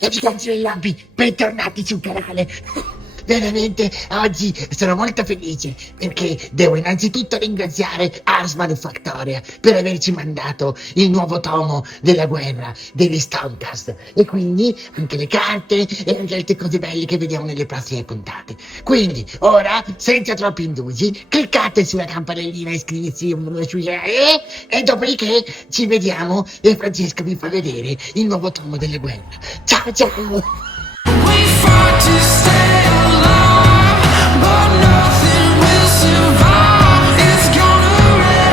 Amici del lobby, bentornati sul canale. Veramente oggi sono molto felice perché devo innanzitutto ringraziare Ars Manufactoria per averci mandato il nuovo tomo della guerra degli Stormcast e quindi anche le carte e anche altre cose belle che vediamo nelle prossime puntate. Quindi ora, senza troppi indugi, cliccate sulla campanellina e iscriversi e dopodiché ci vediamo e Francesco vi fa vedere il nuovo tomo della guerra. Ciao ciao! We fought to stay alive, but nothing will survive. It's gonna rain.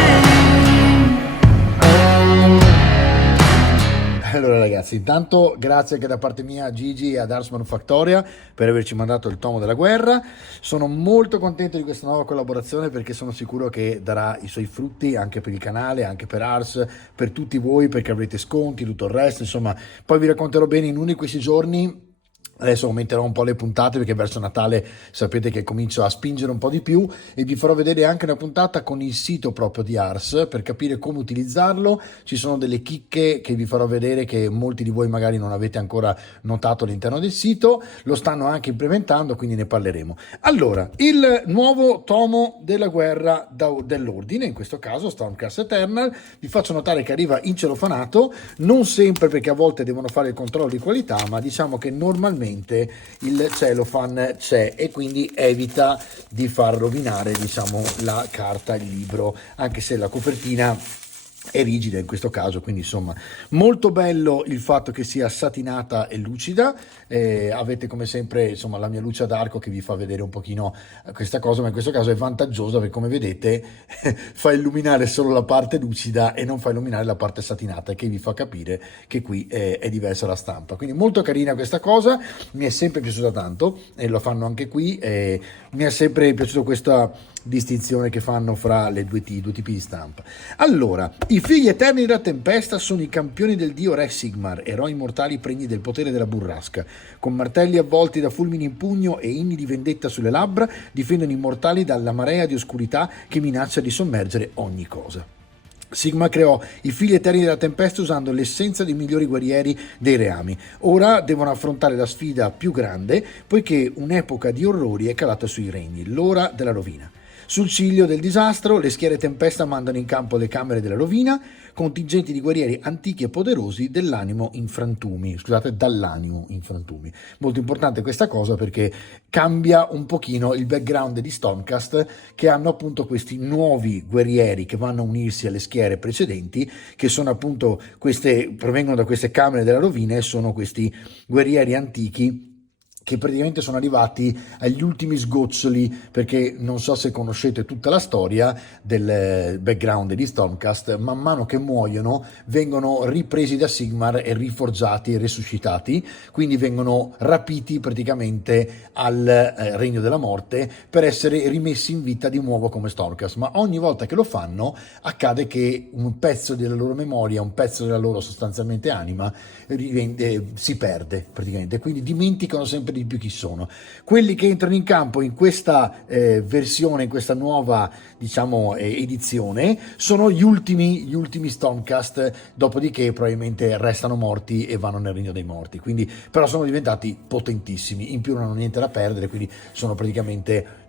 Allora ragazzi, intanto grazie anche da parte mia a Gigi e ad Ars Manufactoria per averci mandato il tomo della guerra. Sono molto contento di questa nuova collaborazione perché sono sicuro che darà i suoi frutti anche per il canale, anche per Ars, per tutti voi, perché avrete sconti, tutto il resto, insomma. Poi vi racconterò bene in uno di questi giorni. Adesso aumenterò un po' le puntate perché verso Natale sapete che comincio a spingere un po' di più e vi farò vedere anche una puntata con il sito proprio di Ars per capire come utilizzarlo. Ci sono delle chicche che vi farò vedere che molti di voi magari non avete ancora notato all'interno del sito, lo stanno anche implementando, quindi ne parleremo. Allora, il nuovo tomo della guerra dell'ordine, in questo caso Stormcast Eternal, vi faccio notare che arriva incelofanato, non sempre perché a volte devono fare il controllo di qualità, ma diciamo che normalmente il cellophane c'è e quindi evita di far rovinare, diciamo, la carta, il libro, anche se la copertina è rigida in questo caso, quindi insomma molto bello il fatto che sia satinata e lucida. Avete come sempre insomma la mia luce ad arco che vi fa vedere un pochino questa cosa, ma in questo caso è vantaggiosa perché come vedete fa illuminare solo la parte lucida e non fa illuminare la parte satinata, che vi fa capire che qui è diversa la stampa. Quindi molto carina questa cosa, mi è sempre piaciuta tanto e lo fanno anche qui. Mi è sempre piaciuta questa distinzione che fanno fra le due tipi di stampa. Allora, i figli eterni della tempesta sono i campioni del dio Re Sigmar, eroi mortali pregni del potere della burrasca. Con martelli avvolti da fulmini in pugno e inni di vendetta sulle labbra, difendono i mortali dalla marea di oscurità che minaccia di sommergere ogni cosa. Sigma creò i figli eterni della tempesta usando l'essenza dei migliori guerrieri dei reami. Ora devono affrontare la sfida più grande, poiché un'epoca di orrori è calata sui regni, l'ora della rovina. Sul ciglio del disastro, le schiere tempesta mandano in campo le camere della rovina, contingenti di guerrieri antichi e poderosi dall'animo in frantumi. Molto importante questa cosa perché cambia un pochino il background di Stormcast, che hanno appunto questi nuovi guerrieri che vanno a unirsi alle schiere precedenti, che sono appunto provengono da queste camere della rovina e sono questi guerrieri antichi che praticamente sono arrivati agli ultimi sgoccioli, perché non so se conoscete tutta la storia del background di Stormcast, man mano che muoiono vengono ripresi da Sigmar e riforgiati e resuscitati, quindi vengono rapiti praticamente al regno della morte per essere rimessi in vita di nuovo come Stormcast, ma ogni volta che lo fanno accade che un pezzo della loro memoria, un pezzo della loro sostanzialmente anima si perde praticamente, quindi dimenticano sempre di più chi sono. Quelli che entrano in campo in questa versione, in questa nuova diciamo edizione, sono gli ultimi Stormcast, dopodiché probabilmente restano morti e vanno nel regno dei morti, quindi però sono diventati potentissimi, in più non hanno niente da perdere, quindi sono praticamente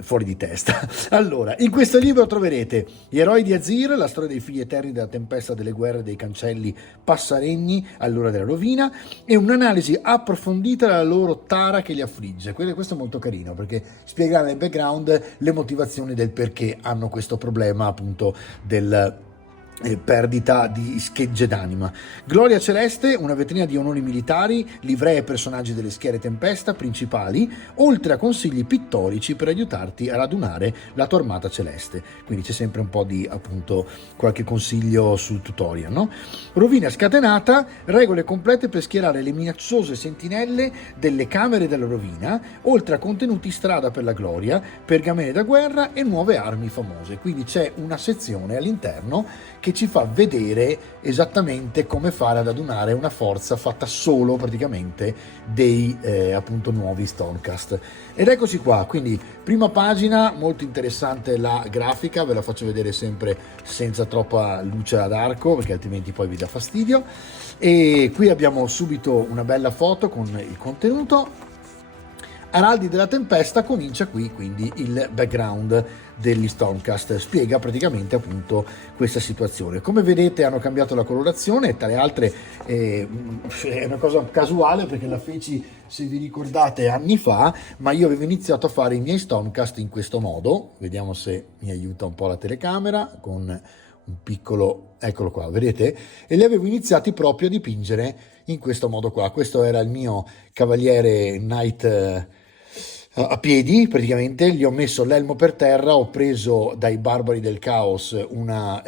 fuori di testa. Allora, in questo libro troverete gli eroi di Azir, la storia dei figli eterni della tempesta, delle guerre dei cancelli passaregni all'ora della rovina, e un'analisi approfondita della loro tara che li affligge. Questo è molto carino perché spiega nel background le motivazioni del perché hanno questo problema appunto del perdita di schegge d'anima. Gloria Celeste, una vetrina di onori militari, livree e personaggi delle schiere tempesta principali, oltre a consigli pittorici per aiutarti a radunare la tua armata celeste. Quindi c'è sempre un po' di appunto qualche consiglio sul tutorial, no? Rovina scatenata, regole complete per schierare le minacciose sentinelle delle camere della rovina, oltre a contenuti strada per la gloria, pergamene da guerra e nuove armi famose. Quindi c'è una sezione all'interno che ci fa vedere esattamente come fare ad adunare una forza fatta solo praticamente dei appunto nuovi Stormcast. Ed eccoci qua, quindi prima pagina, molto interessante la grafica, ve la faccio vedere sempre senza troppa luce ad arco perché altrimenti poi vi dà fastidio. E qui abbiamo subito una bella foto con il contenuto. Araldi della Tempesta comincia qui, quindi il background degli Stormcast spiega praticamente appunto questa situazione. Come vedete hanno cambiato la colorazione, tra le altre è una cosa casuale perché la feci, se vi ricordate, anni fa, ma io avevo iniziato a fare i miei Stormcast in questo modo. Vediamo se mi aiuta un po' la telecamera con un piccolo, eccolo qua, vedete? E li avevo iniziati proprio a dipingere in questo modo qua. Questo era il mio cavaliere knight a piedi, praticamente. Gli ho messo l'elmo per terra, ho preso dai Barbari del Caos una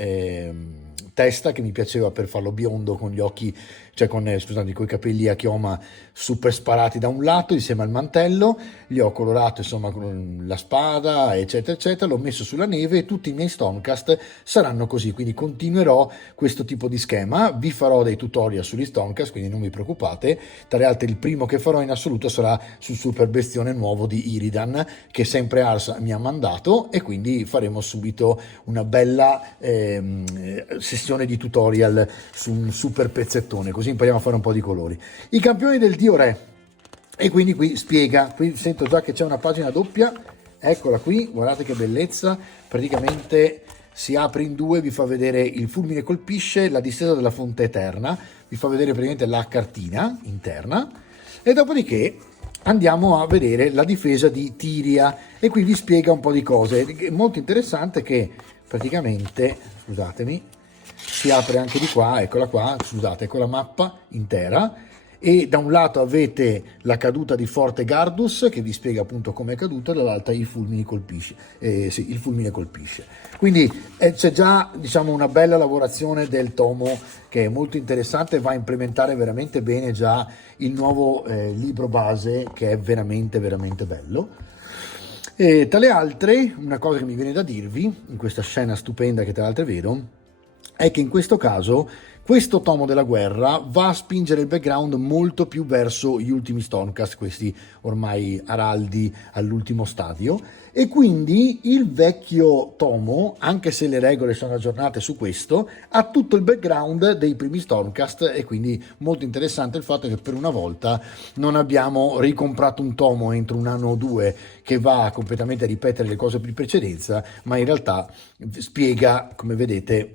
testa che mi piaceva per farlo biondo con gli occhi, cioè scusate, con i capelli a chioma super sparati da un lato insieme al mantello. Gli ho colorato insomma con la spada eccetera eccetera, l'ho messo sulla neve e tutti i miei Stormcast saranno così, quindi continuerò questo tipo di schema. Vi farò dei tutorial sugli Stormcast, quindi non vi preoccupate. Tra le altre il primo che farò in assoluto sarà sul super bestione nuovo di Iridan che sempre Ars mi ha mandato, e quindi faremo subito una bella sessione di tutorial su un super pezzettone, così impariamo a fare un po' di colori. I campioni del dio re, e quindi qui spiega, qui sento già che c'è una pagina doppia, eccola qui, guardate che bellezza, praticamente si apre in due, vi fa vedere il fulmine colpisce, la distesa della fonte eterna, vi fa vedere praticamente la cartina interna, e dopodiché andiamo a vedere la difesa di Tiria, e qui vi spiega un po' di cose. È molto interessante che praticamente, scusatemi, si apre anche di qua, eccola qua, scusate, ecco la mappa intera, e da un lato avete la caduta di Forte Gardus che vi spiega appunto come è caduto, e dall'altra il fulmine colpisce, sì, il fulmine colpisce. Quindi c'è già, diciamo, una bella lavorazione del tomo che è molto interessante, va a implementare veramente bene già il nuovo libro base, che è veramente veramente bello. E tra le altre, una cosa che mi viene da dirvi in questa scena stupenda che tra l'altro è vero, è che in questo caso questo tomo della guerra va a spingere il background molto più verso gli ultimi Stormcast, questi ormai araldi all'ultimo stadio, e quindi il vecchio tomo, anche se le regole sono aggiornate su questo, ha tutto il background dei primi Stormcast, e quindi molto interessante il fatto che per una volta non abbiamo ricomprato un tomo entro un anno o due che va completamente a ripetere le cose in precedenza, ma in realtà spiega, come vedete,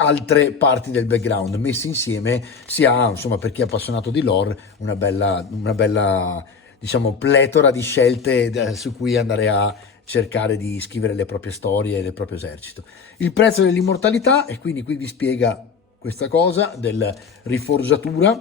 altre parti del background messi insieme. Si ha, insomma, per chi è appassionato di lore, una bella diciamo pletora di scelte su cui andare a cercare di scrivere le proprie storie e il proprio esercito. Il prezzo dell'immortalità, e quindi qui vi spiega questa cosa del riforgiatura.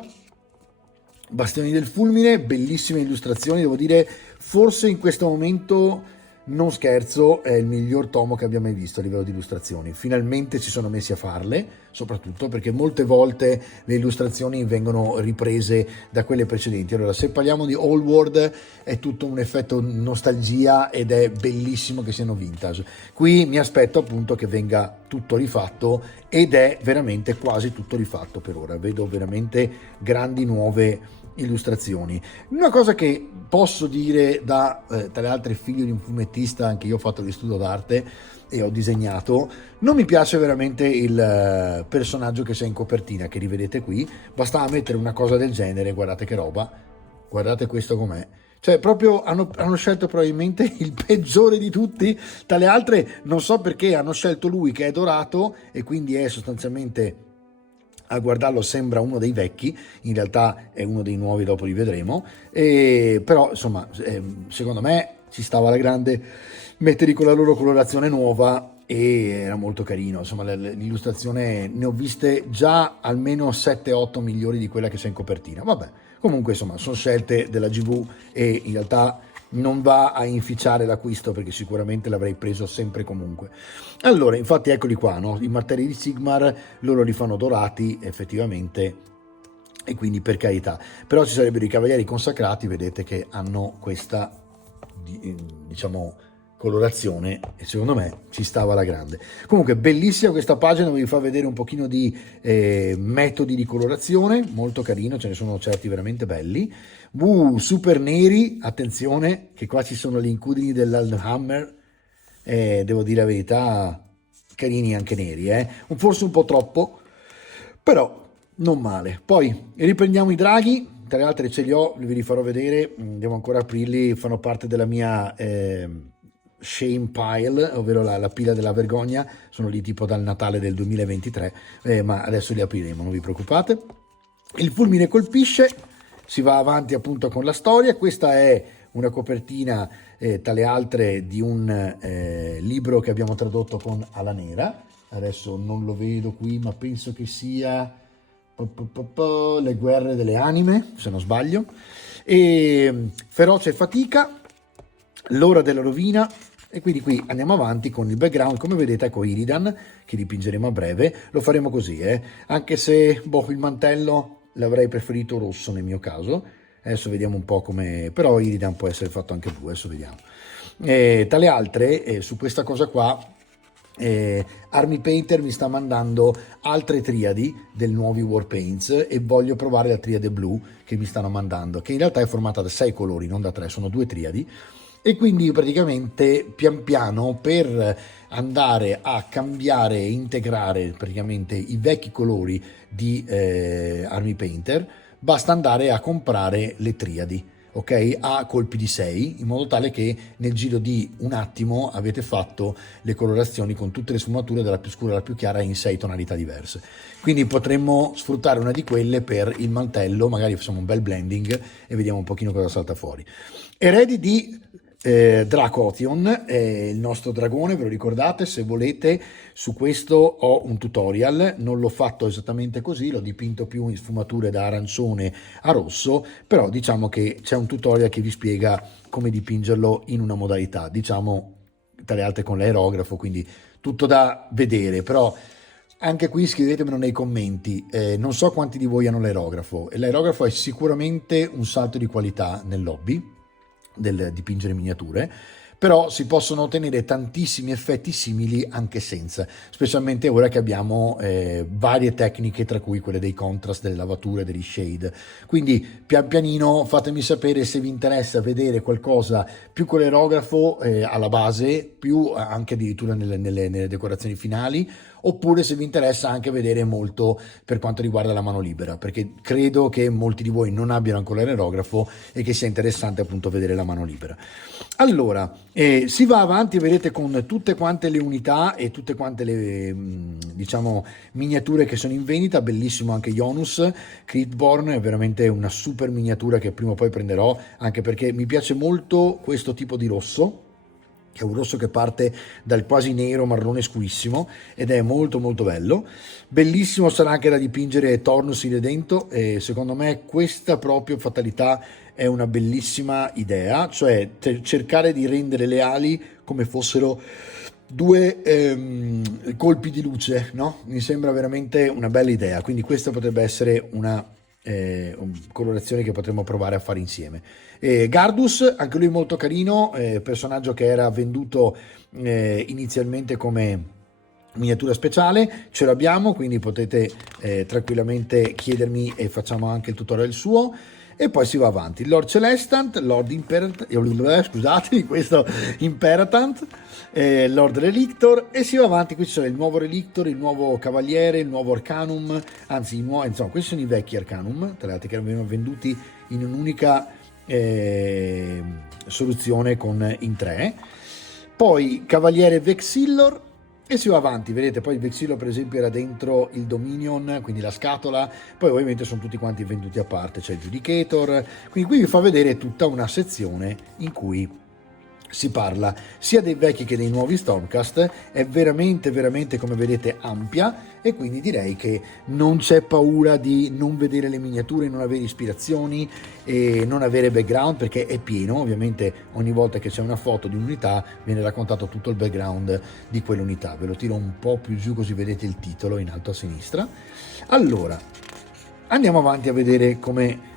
Bastioni del fulmine, bellissime illustrazioni, devo dire, forse in questo momento, non scherzo, è il miglior tomo che abbia mai visto a livello di illustrazioni. Finalmente si sono messi a farle, soprattutto perché molte volte le illustrazioni vengono riprese da quelle precedenti. Allora, se parliamo di Old World, è tutto un effetto nostalgia ed è bellissimo che siano vintage. Qui mi aspetto appunto che venga tutto rifatto, ed è veramente quasi tutto rifatto per ora. Vedo veramente grandi nuove illustrazioni. Una cosa che posso dire da tra le altre, figlio di un fumettista, anche io ho fatto l'istituto d'arte e ho disegnato, non mi piace veramente il personaggio che c'è in copertina, che rivedete qui. Bastava mettere una cosa del genere, guardate che roba, guardate questo com'è. Cioè proprio hanno scelto probabilmente il peggiore di tutti. Tra le altre non so perché hanno scelto lui che è dorato, e quindi è sostanzialmente, a guardarlo sembra uno dei vecchi, in realtà è uno dei nuovi, dopo li vedremo, però insomma secondo me ci stava alla grande metterli con la loro colorazione nuova, e era molto carino. Insomma, l'illustrazione, ne ho viste già almeno 7-8 migliori di quella che c'è in copertina. Vabbè, comunque insomma sono scelte della GV, e in realtà non va a inficiare l'acquisto, perché sicuramente l'avrei preso sempre comunque. Allora, infatti eccoli qua, no? I martelli di Sigmar, loro li fanno dorati effettivamente, e quindi per carità. Però ci sarebbero i cavalieri consacrati, vedete che hanno questa, diciamo, colorazione, e secondo me ci stava alla grande. Comunque bellissima questa pagina, dove vi fa vedere un pochino di metodi di colorazione, molto carino, ce ne sono certi veramente belli. Super neri, attenzione che qua ci sono gli incudini dell'Hammer, devo dire la verità, carini anche neri, forse un po' troppo, però non male. Poi riprendiamo i draghi, tra le altre ce li ho, ve li farò vedere, devo ancora aprirli, fanno parte della mia shame pile, ovvero la pila della vergogna, sono lì tipo dal Natale del 2023, ma adesso li apriremo, non vi preoccupate. Il fulmine colpisce, si va avanti appunto con la storia, questa è una copertina tra le altre di un libro che abbiamo tradotto con Ala Nera, adesso non lo vedo qui ma penso che sia Le guerre delle anime, se non sbaglio, e Feroce fatica, L'ora della rovina. E quindi qui andiamo avanti con il background, come vedete ecco Iridan che dipingeremo a breve, lo faremo così, anche se il mantello l'avrei preferito rosso nel mio caso, adesso vediamo un po' come, però Iridan può essere fatto anche blu, adesso vediamo. Tra le altre, su questa cosa qua, Army Painter mi sta mandando altre triadi del nuovi Warpaints e voglio provare la triade blu che mi stanno mandando, che in realtà è formata da 6 colori, non da 3, sono 2 triadi. E quindi praticamente pian piano per andare a cambiare e integrare praticamente i vecchi colori di Army Painter basta andare a comprare le triadi, ok, a colpi di 6, in modo tale che nel giro di un attimo avete fatto le colorazioni con tutte le sfumature dalla più scura alla più chiara in 6 tonalità diverse. Quindi potremmo sfruttare una di quelle per il mantello, magari facciamo un bel blending e vediamo un pochino cosa salta fuori. Eredi di Dracotion, il nostro dragone, ve lo ricordate? Se volete, su questo ho un tutorial, non l'ho fatto esattamente così, l'ho dipinto più in sfumature da arancione a rosso, però diciamo che c'è un tutorial che vi spiega come dipingerlo in una modalità, diciamo tra le altre con l'aerografo, quindi tutto da vedere, però anche qui scrivetemelo nei commenti, non so quanti di voi hanno l'aerografo, e l'aerografo è sicuramente un salto di qualità nell'hobby del dipingere miniature, però si possono ottenere tantissimi effetti simili anche senza, specialmente ora che abbiamo varie tecniche, tra cui quelle dei contrast, delle lavature, degli shade. Quindi pian pianino fatemi sapere se vi interessa vedere qualcosa più con l'aerografo alla base, più anche addirittura nelle decorazioni finali, oppure se vi interessa anche vedere molto per quanto riguarda la mano libera, perché credo che molti di voi non abbiano ancora l'aerografo e che sia interessante appunto vedere la mano libera. Allora, si va avanti, vedete, con tutte quante le unità e tutte quante le diciamo miniature che sono in vendita. Bellissimo anche Jonus Cryptborn, è veramente una super miniatura che prima o poi prenderò, anche perché mi piace molto questo tipo di rosso, che è un rosso che parte dal quasi nero marrone scurissimo ed è molto molto bello. Bellissimo sarà anche da dipingere Tornus in Redento, e secondo me questa proprio fatalità è una bellissima idea, cioè cercare di rendere le ali come fossero due colpi di luce, no? Mi sembra veramente una bella idea, quindi questa potrebbe essere una colorazione che potremmo provare a fare insieme. Gardus, anche lui molto carino, personaggio che era venduto inizialmente come miniatura speciale, ce l'abbiamo, quindi potete tranquillamente chiedermi e facciamo anche il tutorial suo. E poi si va avanti. Lord Celestant, Lord Imperatant, scusatemi, questo Imperatant, Lord Relictor, e si va avanti. Qui c'è il nuovo Relictor, il nuovo Cavaliere, il nuovo Arcanum, anzi, insomma, questi sono i vecchi Arcanum, tra l'altro, che venivano venduti in un'unica soluzione in 3. Poi Cavaliere Vexillor. E si va avanti, vedete, poi il Vexillor per esempio era dentro il Dominion, quindi la scatola, poi ovviamente sono tutti quanti venduti a parte, c'è il Judicator, quindi qui vi fa vedere tutta una sezione in cui si parla sia dei vecchi che dei nuovi Stormcast, è veramente veramente, come vedete, ampia, e quindi direi che non c'è paura di non vedere le miniature, non avere ispirazioni e non avere background, perché è pieno. Ovviamente ogni volta che c'è una foto di un'unità viene raccontato tutto il background di quell'unità. Ve lo tiro un po' più giù così vedete il titolo in alto a sinistra. Allora, andiamo avanti a vedere come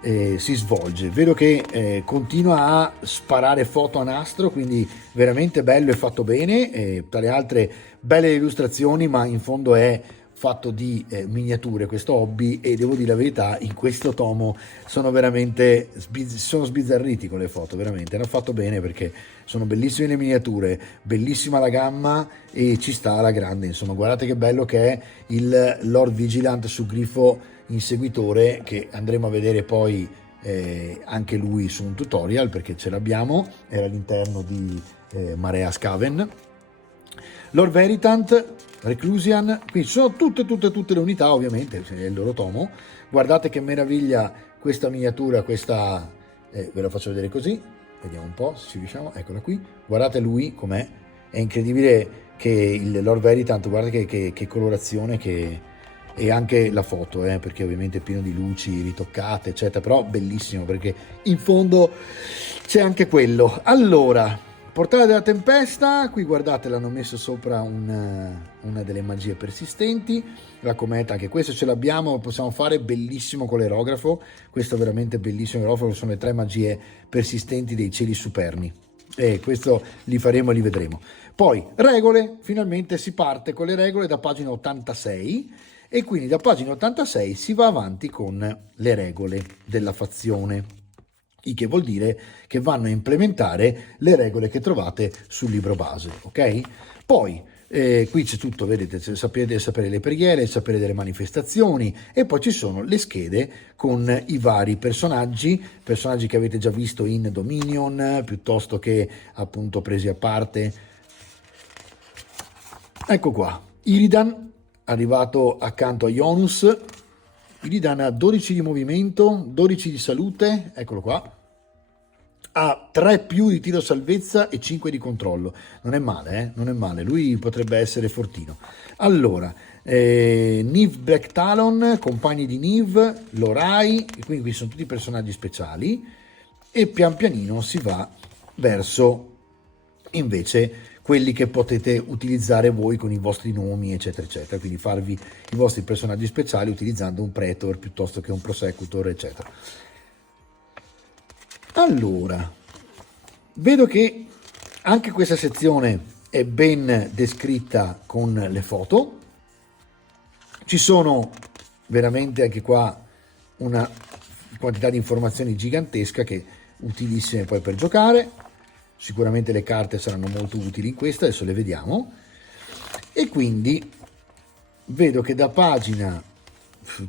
si svolge. Vedo che continua a sparare foto a nastro, quindi veramente bello e fatto bene, tra le altre belle illustrazioni, ma in fondo è fatto di miniature, questo hobby, e devo dire la verità, in questo tomo sono veramente sono sbizzarriti con le foto, veramente hanno fatto bene, perché sono bellissime le miniature, bellissima la gamma e ci sta alla grande. Insomma, guardate che bello che è il Lord Vigilant su Grifo Inseguitore, che andremo a vedere poi anche lui su un tutorial, perché ce l'abbiamo, era all'interno di Marea Scaven. Lord Veritant, Reclusian, qui sono tutte le unità, ovviamente è il loro tomo. Guardate che meraviglia questa miniatura, questa ve la faccio vedere così, vediamo un po' se ci riusciamo, eccola qui, guardate lui com'è, è incredibile che il Lord Veritant, guardate che colorazione, che e anche la foto, perché ovviamente è pieno di luci ritoccate eccetera, però bellissimo, perché in fondo c'è anche quello. Allora, Portale della Tempesta, qui guardate l'hanno messo sopra una delle magie persistenti, la cometa, anche questo ce l'abbiamo, lo possiamo fare, bellissimo con l'aerografo, questo è veramente bellissimo l'aerografo, sono le 3 magie persistenti dei cieli superni, e questo li faremo e li vedremo. Poi regole, finalmente si parte con le regole da pagina 86, e quindi da pagina 86 si va avanti con le regole della fazione, il che vuol dire che vanno a implementare le regole che trovate sul libro base, ok? Poi qui c'è tutto, vedete, sapere le preghiere, sapere delle manifestazioni, e poi ci sono le schede con i vari personaggi che avete già visto in Dominion, piuttosto che appunto presi a parte. Ecco qua, Iridan, arrivato accanto a Ionus. Iridan ha 12 di movimento, 12 di salute, eccolo qua, ha 3 più di tiro salvezza e 5 di controllo, non è male, non è male, lui potrebbe essere fortino. Allora, Niv Black Talon, compagni di Niv, Lorai, quindi qui sono tutti personaggi speciali, e pian pianino si va verso invece quelli che potete utilizzare voi con i vostri nomi eccetera eccetera, quindi farvi i vostri personaggi speciali utilizzando un Praetor piuttosto che un Prosecutor eccetera. Allora, vedo che anche questa sezione è ben descritta con le foto, ci sono veramente anche qua una quantità di informazioni gigantesca, che utilissime poi per giocare. Sicuramente le carte saranno molto utili in questa, adesso le vediamo. E quindi vedo che da pagina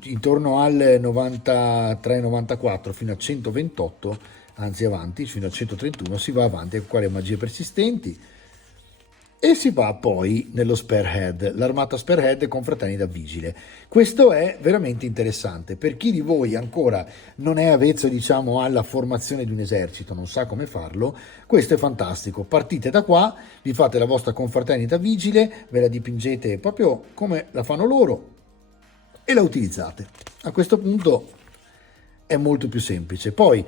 intorno al 93-94 fino a 128, anzi avanti, fino a 131 si va avanti con quale magie persistenti, e si va poi nello Spearhead, l'armata Spearhead con Fratelli da Vigile. Questo è veramente interessante per chi di voi ancora non è avvezzo, diciamo, alla formazione di un esercito, non sa come farlo. Questo è fantastico, partite da qua, vi fate la vostra confraternita vigile, ve la dipingete proprio come la fanno loro e la utilizzate. A questo punto è molto più semplice. Poi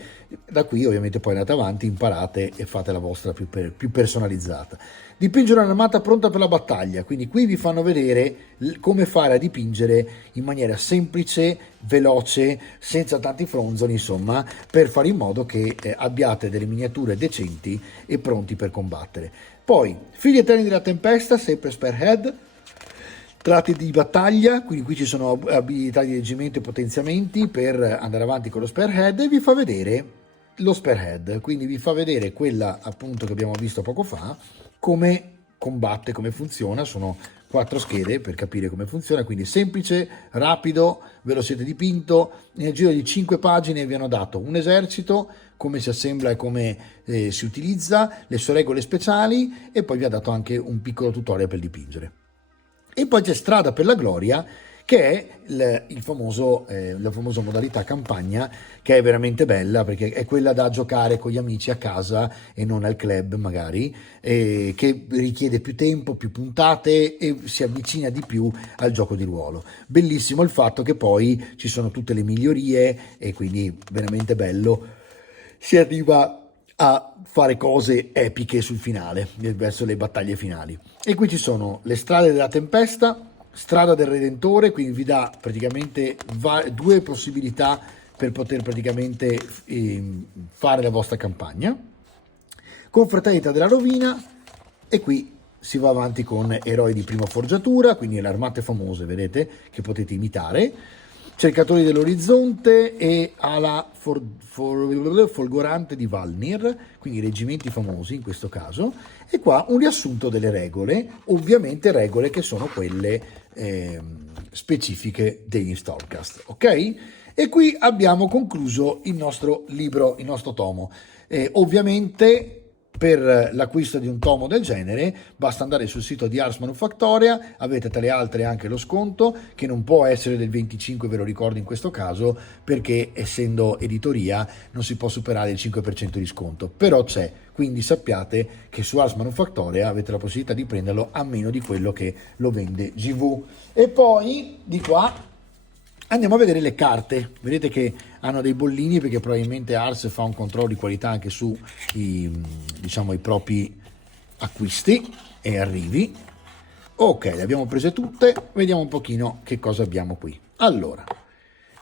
da qui ovviamente poi andate avanti, imparate e fate la vostra più personalizzata. Dipingere un'armata pronta per la battaglia, quindi qui vi fanno vedere come fare a dipingere in maniera semplice, veloce, senza tanti fronzoli, insomma, per fare in modo che abbiate delle miniature decenti e pronti per combattere. Poi figli eterni della tempesta, sempre Spearhead, tratti di battaglia, quindi qui ci sono abilità di reggimento e potenziamenti per andare avanti con lo Spearhead, e vi fa vedere lo Spearhead, quindi vi fa vedere quella appunto che abbiamo visto poco fa, come combatte, come funziona. Sono 4 schede per capire come funziona, quindi semplice, rapido, ve lo siete dipinto, nel giro di 5 pagine vi hanno dato un esercito, come si assembla e come si utilizza, le sue regole speciali, e poi vi ha dato anche un piccolo tutorial per dipingere. E poi c'è Strada per la Gloria, che è la famosa modalità campagna, che è veramente bella, perché è quella da giocare con gli amici a casa e non al club magari, che richiede più tempo, più puntate e si avvicina di più al gioco di ruolo. Bellissimo il fatto che poi ci sono tutte le migliorie, e quindi veramente bello, si arriva a fare cose epiche sul finale, verso le battaglie finali. E qui ci sono le strade della tempesta, strada del Redentore, quindi vi dà praticamente 2 possibilità per poter praticamente fare la vostra campagna. Confraternita della rovina, e qui si va avanti con eroi di prima forgiatura, quindi le armate famose, vedete, che potete imitare, cercatori dell'orizzonte e ala folgorante di Valnir, quindi reggimenti famosi in questo caso, e qua un riassunto delle regole, ovviamente regole che sono quelle specifiche degli Stormcast, ok? E qui abbiamo concluso il nostro libro, il nostro tomo. Ovviamente per l'acquisto di un tomo del genere basta andare sul sito di Ars Manufactoria, avete tra le altre anche lo sconto che non può essere del 25, ve lo ricordo in questo caso, perché essendo editoria non si può superare il 5% di sconto, però c'è, quindi sappiate che su Ars Manufactoria avete la possibilità di prenderlo a meno di quello che lo vende GV. E poi di qua andiamo a vedere le carte, vedete che hanno dei bollini perché probabilmente Ars fa un controllo di qualità anche su diciamo, i propri acquisti e arrivi. Ok, le abbiamo prese tutte, vediamo un pochino che cosa abbiamo qui. Allora,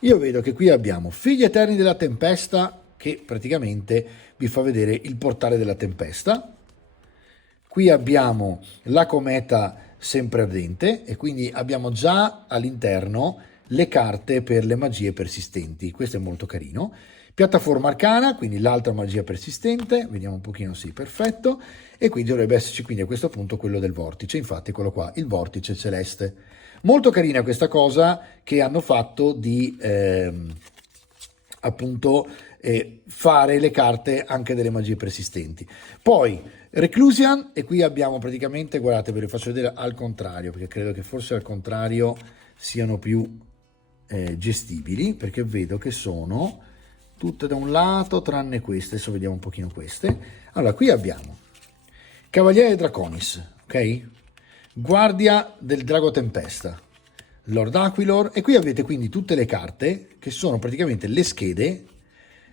io vedo che qui abbiamo Figli Eterni della Tempesta, che praticamente vi fa vedere il portale della tempesta. Qui abbiamo la cometa sempre ardente e quindi abbiamo già all'interno le carte per le magie persistenti, questo è molto carino. Piattaforma arcana, quindi l'altra magia persistente, vediamo un pochino, sì, perfetto, e qui dovrebbe esserci quindi a questo punto quello del vortice, infatti eccolo qua, il vortice celeste. Molto carina questa cosa che hanno fatto di appunto fare le carte anche delle magie persistenti. Poi Reclusian, e qui abbiamo praticamente, guardate, ve le faccio vedere al contrario, perché credo che forse al contrario siano più gestibili, perché vedo che sono tutte da un lato tranne queste. Adesso vediamo un pochino queste. Allora, qui abbiamo Cavaliere Draconis, ok? Guardia del Drago Tempesta, Lord Aquilor, e qui avete quindi tutte le carte che sono praticamente le schede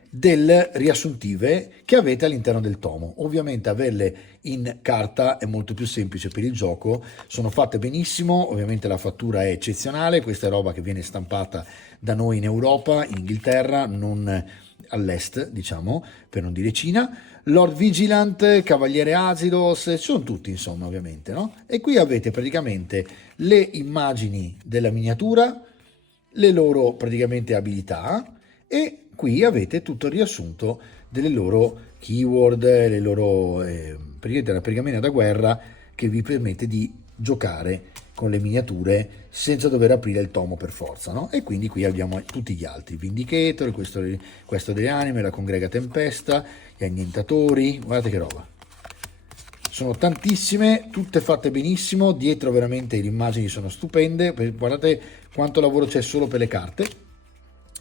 del riassuntive che avete all'interno del tomo. Ovviamente averle in carta è molto più semplice per il gioco, sono fatte benissimo, ovviamente la fattura è eccezionale, questa è roba che viene stampata da noi in Europa, in Inghilterra, non all'est, diciamo, per non dire Cina. Lord Vigilant, Cavaliere Azidos, ci sono tutti insomma, ovviamente, no? E qui avete praticamente le immagini della miniatura, le loro praticamente abilità, e qui avete tutto il riassunto delle loro keyword, le loro praticamente la pergamena da guerra che vi permette di giocare con le miniature senza dover aprire il tomo per forza, no? E quindi qui abbiamo tutti gli altri, Vindicator, questo delle anime, la Congrega Tempesta, gli Annientatori, guardate che roba. Sono tantissime, tutte fatte benissimo, dietro veramente le immagini sono stupende, guardate quanto lavoro c'è solo per le carte.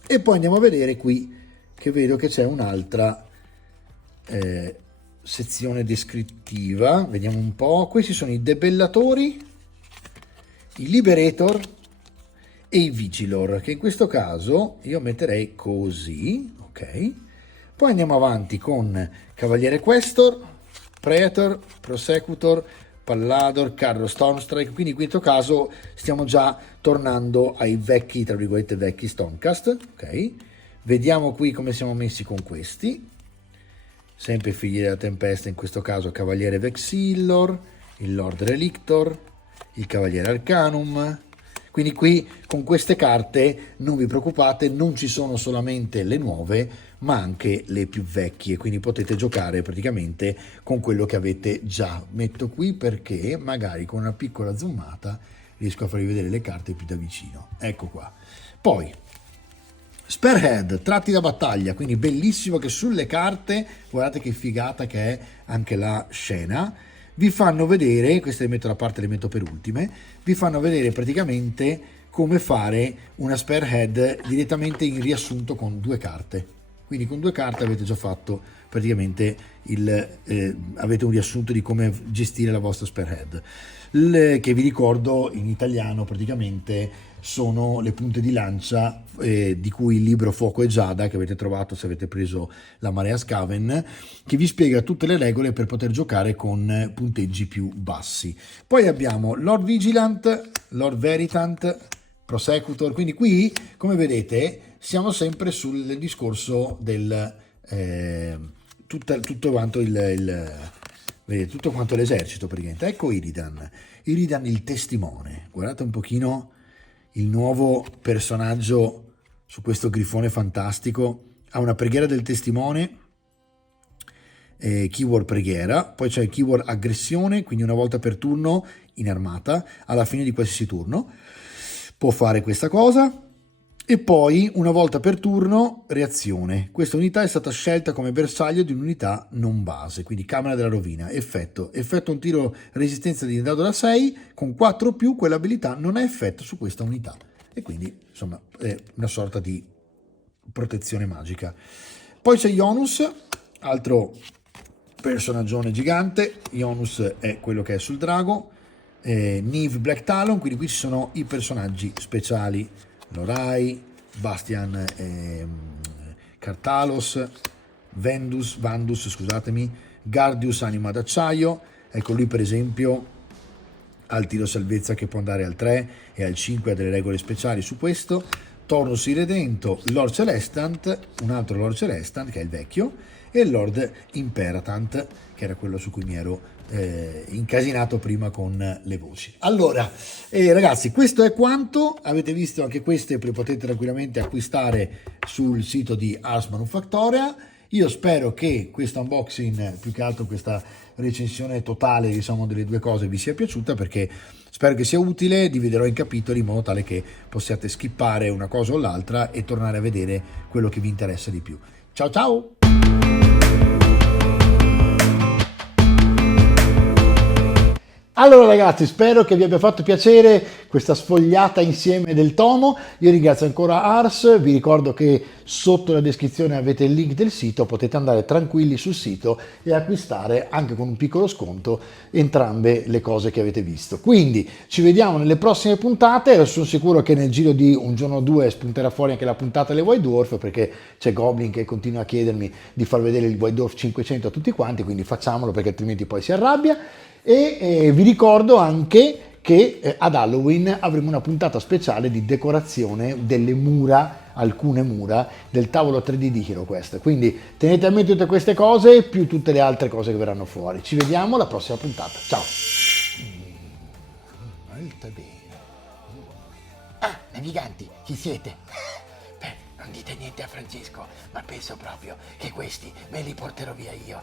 E poi andiamo a vedere qui, che vedo che c'è un'altra sezione descrittiva, vediamo un po', questi sono i Debellatori, i Liberator e i Vigilor, che in questo caso io metterei così, ok? Poi andiamo avanti con Cavaliere Questor, Praetor, Prosecutor, Pallador, Carro Stormstrike, quindi in questo caso stiamo già tornando ai vecchi, tra virgolette, vecchi Stormcast, ok? Vediamo qui come siamo messi con questi, sempre Figli della Tempesta, in questo caso Cavaliere Vexillor, il Lord Relictor, il Cavaliere Arcanum. Quindi qui con queste carte non vi preoccupate, non ci sono solamente le nuove ma anche le più vecchie, quindi potete giocare praticamente con quello che avete già. Metto qui perché magari con una piccola zoomata riesco a farvi vedere le carte più da vicino. Ecco qua. Poi Spearhead, tratti da battaglia, quindi bellissimo che sulle carte, guardate che figata che è anche la scena, vi fanno vedere, queste le metto da parte, le metto per ultime, vi fanno vedere praticamente come fare una Spearhead direttamente in riassunto con due carte. Quindi con due carte avete già fatto praticamente avete un riassunto di come gestire la vostra Spearhead, che vi ricordo in italiano praticamente sono le punte di lancia di cui il libro Fuoco e Giada, che avete trovato se avete preso la Marea Scaven, che vi spiega tutte le regole per poter giocare con punteggi più bassi. Poi abbiamo Lord Vigilant, Lord Veritant, Prosecutor, quindi qui come vedete siamo sempre sul discorso del tutto quanto vedete tutto quanto l'esercito praticamente. Ecco Iridan, Iridan il testimone, guardate un pochino il nuovo personaggio su questo grifone fantastico, ha una preghiera del testimone, keyword preghiera, poi c'è il keyword aggressione, quindi una volta per turno in armata, alla fine di qualsiasi turno può fare questa cosa. E poi una volta per turno reazione, questa unità è stata scelta come bersaglio di un'unità non base, quindi camera della rovina. Effetto un tiro resistenza di dado da 6 con 4 o più, quell'abilità non ha effetto su questa unità e quindi insomma è una sorta di protezione magica. Poi c'è Ionus, altro personaggione gigante. Ionus è quello che è sul drago, Niv Black Talon, quindi qui ci sono i personaggi speciali, Lorai, Bastian, Cartalos, Vandus, scusatemi, Gardius anima d'acciaio, ecco lui per esempio ha il tiro salvezza che può andare al 3 e al 5, ha delle regole speciali su questo. Tornus Irredento, Lord Celestant, un altro Lord Celestant che è il vecchio, e il Lord Imperatant che era quello su cui mi ero incasinato prima con le voci. Allora ragazzi, questo è quanto avete visto, anche queste le potete tranquillamente acquistare sul sito di Ars Manufactoria. Io spero che questo unboxing, più che altro questa recensione totale diciamo delle due cose, vi sia piaciuta, perché spero che sia utile. Dividerò in capitoli in modo tale che possiate skippare una cosa o l'altra e tornare a vedere quello che vi interessa di più. Ciao ciao! Allora ragazzi, spero che vi abbia fatto piacere questa sfogliata insieme del tomo. Io ringrazio ancora Ars, vi ricordo che sotto la descrizione avete il link del sito, potete andare tranquilli sul sito e acquistare anche con un piccolo sconto entrambe le cose che avete visto. Quindi ci vediamo nelle prossime puntate, sono sicuro che nel giro di un giorno o due spunterà fuori anche la puntata delle White Dwarf, perché c'è Goblin che continua a chiedermi di far vedere il White Dwarf 500 a tutti quanti, quindi facciamolo perché altrimenti poi si arrabbia. E vi ricordo anche che ad Halloween avremo una puntata speciale di decorazione delle mura, alcune mura del tavolo 3D di HeroQuest. Quindi tenete a mente tutte queste cose più tutte le altre cose che verranno fuori. Ci vediamo alla prossima puntata. Ciao! Molto bene. Ah, naviganti, chi siete? Beh, non dite niente a Francesco, ma penso proprio che questi me li porterò via io.